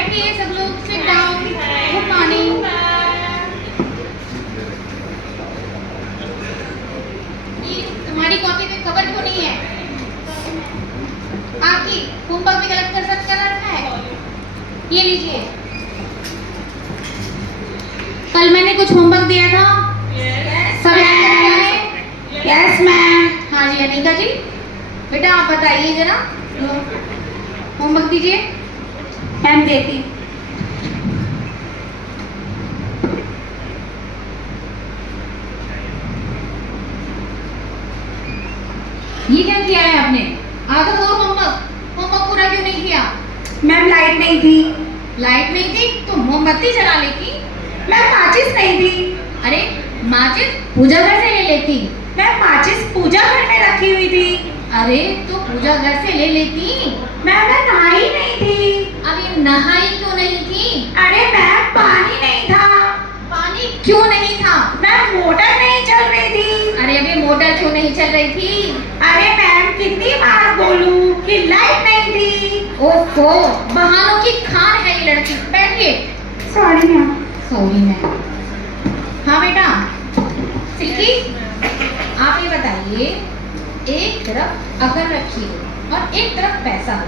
बैठिए सब लोग, सिट डाउन, गुड मॉर्निंग। ये तुम्हारी कॉपी में कवर क्यों नहीं है? आपकी होमवर्क भी गलत कर रखा है। ये लीजिए, कल मैंने कुछ होमवर्क दिया था, सब याद है? Yes ma'am. हाँ जी अनिका जी, बेटा आप बताइए जरा, होमवर्क दीजिए। मैम देती। ये क्या किया है आपने? आधा और होमवर्क पूरा क्यों नहीं किया? मैम लाइट नहीं थी। लाइट नहीं थी तो मोमबत्ती जला लेती। मैम माचिस नहीं थी। अरे माचिस पूजा घर से ले लेती। मैम माचिस पूजा घर में रखी हुई थी। अरे तो पूजा घर से ले लेती। मैम मैं नहाई नहीं थी। अभी नहाई क्यों नहीं थी? अरे मैम पानी नहीं था। पानी क्यों नहीं था? मैम मोटर नहीं चल रही थी। अरे अभी मोटर क्यों नहीं चल रही थी? अरे मैम कितनी बार बोलूं कि लाइट नहीं थी। ओफो, बहानों की खान है ये लड़की। बैठिए। Sorry ma'am. Sorry ma'am. हाँ बेटा सिल्की, आप ये बताइए, एक तरफ अगर रखी हो और एक तरफ पैसा हो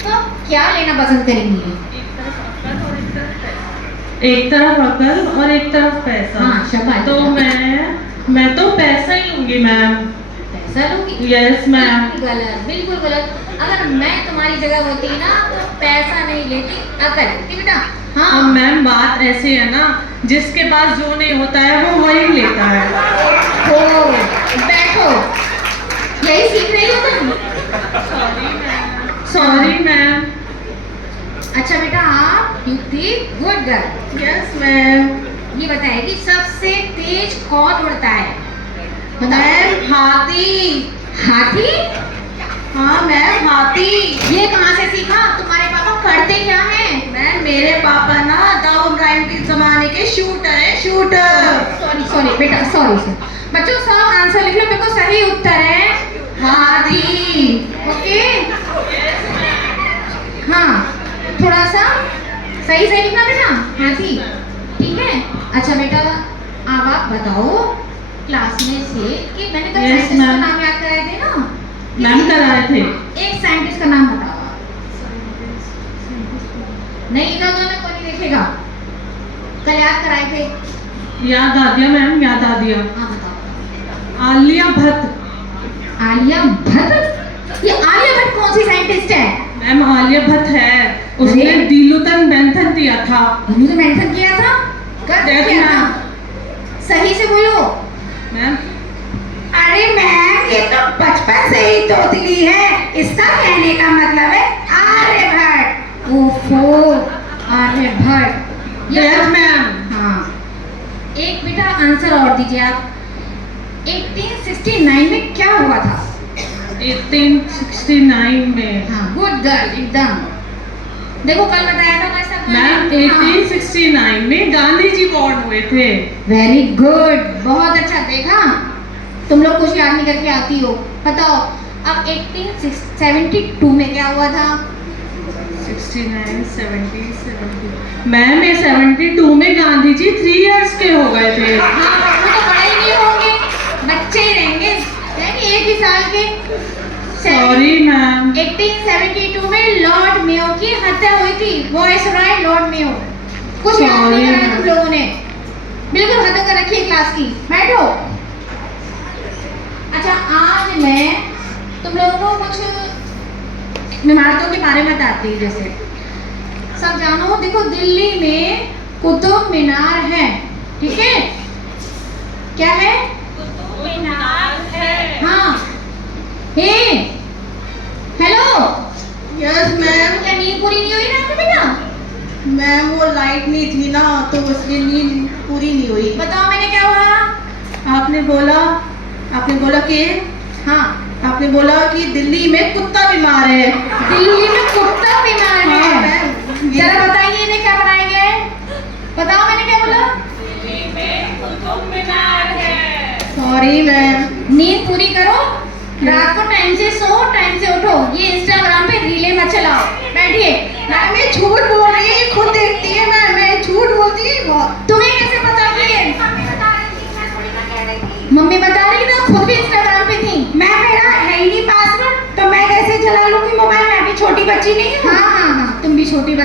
तो आप क्या लेना पसंद करेंगी? एक तरफ अकल और एक तरफ पैसा। हाँ शाबाश। तो मैं तो पैसा ही लूंगी मैम। पैसा लूंगी? Yes ma'am. गलत, बिल्कुल गलत। अगर मैं तुम्हारी जगह होती ना तो पैसा नहीं लेती, अकल लेती बेटा। हाँ मैम बात ऐसी है ना, जिसके पास जो नहीं होता है वो वही लेता है। ओ बैठो, यही सीख रही हो तुम? Sorry ma'am. अच्छा बेटा आप यू थी गुड गर्ल। Yes ma'am. ये बताइए कि सबसे तेज कौन उड़ता है? मैम हाथी। हाथी? हाँ मैम हाथी। ये कहाँ से सीखा? तुम्हारे पापा करते क्या हैं? मैम मेरे पापा ना दाऊद इब्राहिम के जमाने के शूटर है, शूटर। सॉरी बेटा, सॉरी। बच्चों सब आंसर लिख लो, मेरे को सही उत्तर है हाथी। ओके। हाँ थोड़ा सा सही लिखना बेटा, हाथी। ठीक है। अच्छा बेटा अब आप बताओ क्लास में से कि मैंने कल Yes, साइंटिस्ट का ma'am. नाम याद कराए थे ना? मैम कराए थे। एक साइंटिस्ट का नाम बताओ। नहीं इधर तो ना कोई नहीं देखेगा। कल याद कराए थे। याद आ दिया मैम, याद आ दिया। हाँ बताओ। आलिया भट्ट। आलिया भट्ट? ये आलिया भट्ट कौन सी साइंटिस्ट है? मैम आलिया भट्ट है, उसने अरे? दिलुतन बेंथन दिया था। उन्होंने मेंशन किया था? कब Yes, किया था? ma'am. सही से बोलो। मैम अरे मैम ये तो बचपन से ही तोतली है, इसका कहने का मतलब है आर्यभट्ट। ओफो, आर्यभट्ट। Yes ma'am. हाँ एक बेटा आंसर और दीजिए आप। 1869 में क्या हुआ था? 1869 में। हाँ गुड गर्ल एकदम। देखो कल बताया था मैं सब। मैम 1869 में गांधी जी बॉर्न हुए थे। वेरी गुड, बहुत अच्छा। देखा तुम लोग कुछ याद नहीं करके आती हो। बताओ अब 1872 में क्या हुआ था? 69, 70, 70। मैम ये 72 में गांधी जी 3 इयर्स के हो गए थे। हाँ वो तो बड़े ही नहीं होंगे, बच्चे ही रहेंगे, यानी एक ही साल के। Sorry ma'am. 1872 में लॉर्ड मेयो की हत्या हुई थी। Viceroy Lord Mayo. कुछ याद नहीं Sorry, करा तुम लोगों ने, बिल्कुल हद कर रखी है क्लास की। बैठो। अच्छा आज मैं तुम लोगों को कुछ इमारतों के बारे में बताती हूँ। जैसे सब जानो, देखो दिल्ली में कुतुब मीनार है, ठीक है? क्या है? कुतुब मीनार है। हाँ हे हेलो। Yes ma'am. क्या नींद पूरी नहीं हुई ना आपकी बेटा? मैम वो लाइट नहीं थी ना तो इसलिए नींद पूरी नहीं हुई। बताओ मैंने क्या बोला? आपने बोला कि हाँ आपने बोला कि दिल्ली में कुत्ता बीमार है। दिल्ली में कुत्ता बीमार हाँ, है। मैम। जरा बताइए इन्हें क्या बनाएंगे? बताओ मैंने क्या बोला? दिल्ली में कुतुब मीनार है। Sorry ma'am. नींद पूरी करो, रात को टाइम से सो, टाइम से उठो। ये इंस्टाग्राम पे रीलें मत चलाओ। बैठिए। मैम ये झूठ बोल रही है,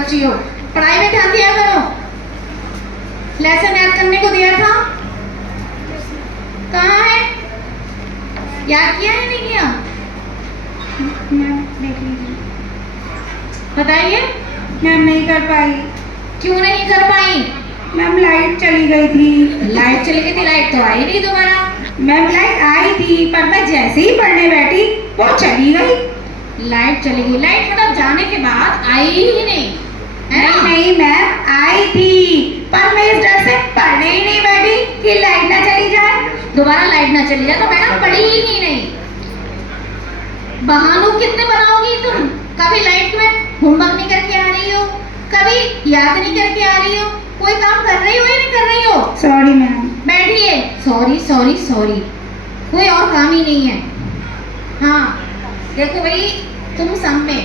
बच्ची हो, पढ़ाई में ध्यान दिया करो। लेसन याद करने को दिया था, कहाँ है? याद किया है नहीं किया? मैम देख लीजिए। बताइए मैम नहीं कर पाई। क्यों नहीं कर पाई? मैम लाइट चली गई थी। लाइट चली गई थी, लाइट तो आई नहीं दोबारा। मैम लाइट आई थी पर मैं जैसे ही पढ़ने बैठी वो चली गई। लाइट चली गई, लाइट मतलब जाने के बाद आई ही नहीं, है ना? नहीं मैम आई थी पर मैं इस डर से पढ़ने ही नहीं बैठी कि लाइट ना चली जाए। दोबारा लाइट ना चली जाए तो मैडम पढ़ी ही नहीं। बहानों कितने बनाओगी तुम? कभी लाइट में होमवर्क नहीं करके आ रही हो, कभी याद नहीं करके आ रही हो, कोई काम कर रही हो या नहीं कर रही हो? Sorry ma'am. बैठिए। सॉरी सॉरी सॉरी, कोई और काम ही नहीं है। हाँ देखो भाई, तुम सब में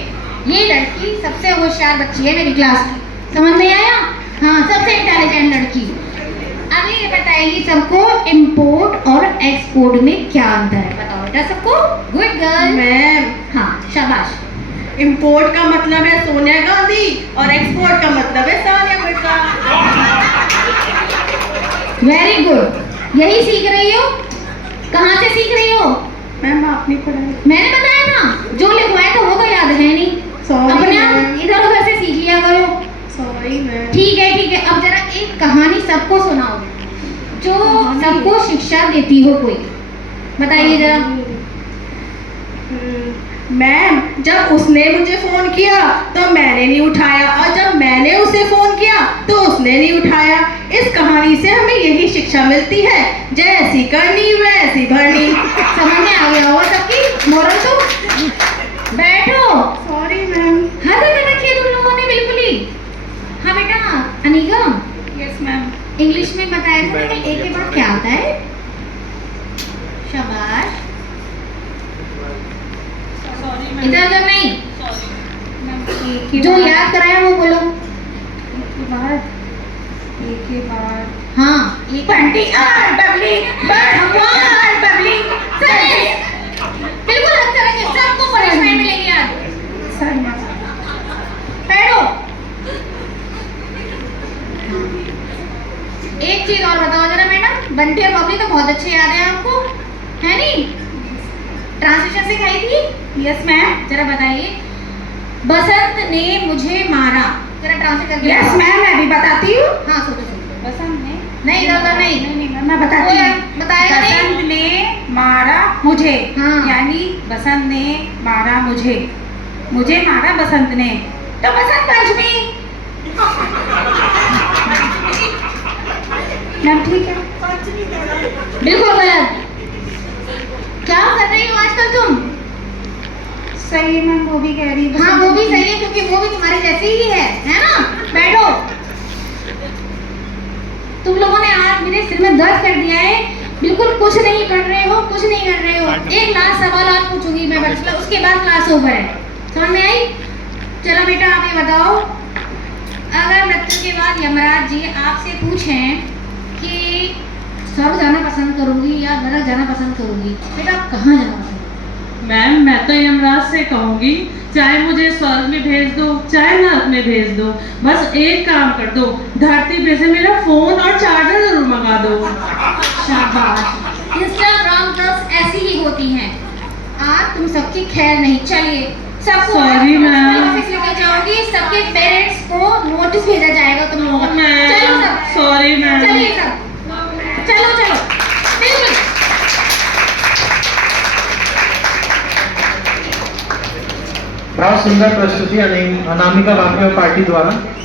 ये लड़की सबसे होशियार बच्ची है मेरी क्लास की, समझ में आया? हाँ, सबसे इंटेलिजेंट लड़की। अब ये बताइए सबको इंपोर्ट और एक्सपोर्ट में क्या अंतर है? बताओ बेटा सबको। Good girl. मैम, हाँ शाबाश। इंपोर्ट का मतलब है सोनिया गांधी और एक्सपोर्ट का मतलब है सानिया मिर्जा। वेरी गुड, यही सीख रही हो? कहाँ से सीख रही हो? मैम आपने पढ़ाई। मैंने बताया था, जो लिखवाया था वो तो याद है नहीं। सॉरी अपने आप मैम। इधर उधर से सीख लिया करो। Sorry ma'am. ठीक है ठीक है, अब जरा एक कहानी सबको सुनाओ जो सबको शिक्षा देती हो कोई। बताइए जरा। मैम, जब उसने मुझे फोन किया तो मैंने नहीं उठाया और जब मैंने उसे फोन किया तो उसने नहीं उठाया। इस कहानी से हमें यही शिक्षा मिलती है, जैसी करनी वैसी भरनी। समझ में आ गया होगा सबकी मोरल तो। बैठो। Sorry ma'am. हद कर रखी है तुम लोगों ने बिल्कुल ही। हाँ बेटा अनिका, यस मैम। इंग्लिश में बताया था लेकिन एक के बाद क्या आता है? शाबाश। इधर उधर नहीं, जो याद कराया वो बोलो। एक के बाद हाँ एक बंटी और बबली, और बबली। बिल्कुल हद करेंगे, सबको पनिशमेंट मिलेगी आज। Sir ma'am. बैठो। एक चीज और बताओ जरा मैडम, बंटी और बबली तो बहुत अच्छे याद है आपको, है नहीं? ट्रांसलेशन सिखाई थी? Yes ma'am. जरा बताइए। बसंत ने मुझे मारा, जरा ट्रांसलेट करके यस बताओ। मैम मैं भी बताती हूँ। हाँ सोचो सोचो। बसंत ने नहीं इधर उधर नहीं। नहीं मैम मैं बताती कोई हूँ। बताएगा नहीं? बसंत ने मारा मुझे। हाँ। यानी बसंत ने मारा मुझे, मुझे मारा बसंत ने, तो बसंत पंचमी। मैम ठीक है। बिल्कुल गलत। क्या कर रही हो आजकल तुम? सही है मैम, वो भी कह रही है। हाँ वो भी सही है क्योंकि वो भी तुम्हारे जैसे ही है ना? बैठो। तुम लोगों ने आज मेरे सिर में दर्द कर दिया है, बिल्कुल कुछ नहीं कर रहे हो, कुछ नहीं कर रहे हो। एक लास्ट सवाल आज पूछूंगी मैं बस, उसके बाद क्लास ओवर है। समझ में आई? चलो बेटा आप ये बताओ, अगर मृत्यु के बाद यमराज जी आपसे पूछें कि स्वर्ग जाना पसंद करूंगी या नरक जाना पसंद करूंगी, बेटा आप कहाँ जाना पसंद? मैम मैं तो यमराज से कहूंगी, चाहे मुझे स्वर्ग में भेज दो चाहे नरक में भेज दो, बस एक काम कर दो, धरती पे से मेरा फोन और चार्जर जरूर मंगा दो। शाबाश। इंस्टाग्राम ड्रग्स ऐसी ही होती हैं। आज तुम सबकी खैर नहीं। चलिए सबको Sorry, ma'am. ऑफिस लेके जाओगी, सबके पेरेंट्स को नोटिस भेजा जाएगा तुम लोगों का। चलो सब। Sorry ma'am. चलिए सब। चलो चलो बिल्कुल। बहुत सुंदर प्रस्तुति अनामिका वाकवे पार्टी द्वारा।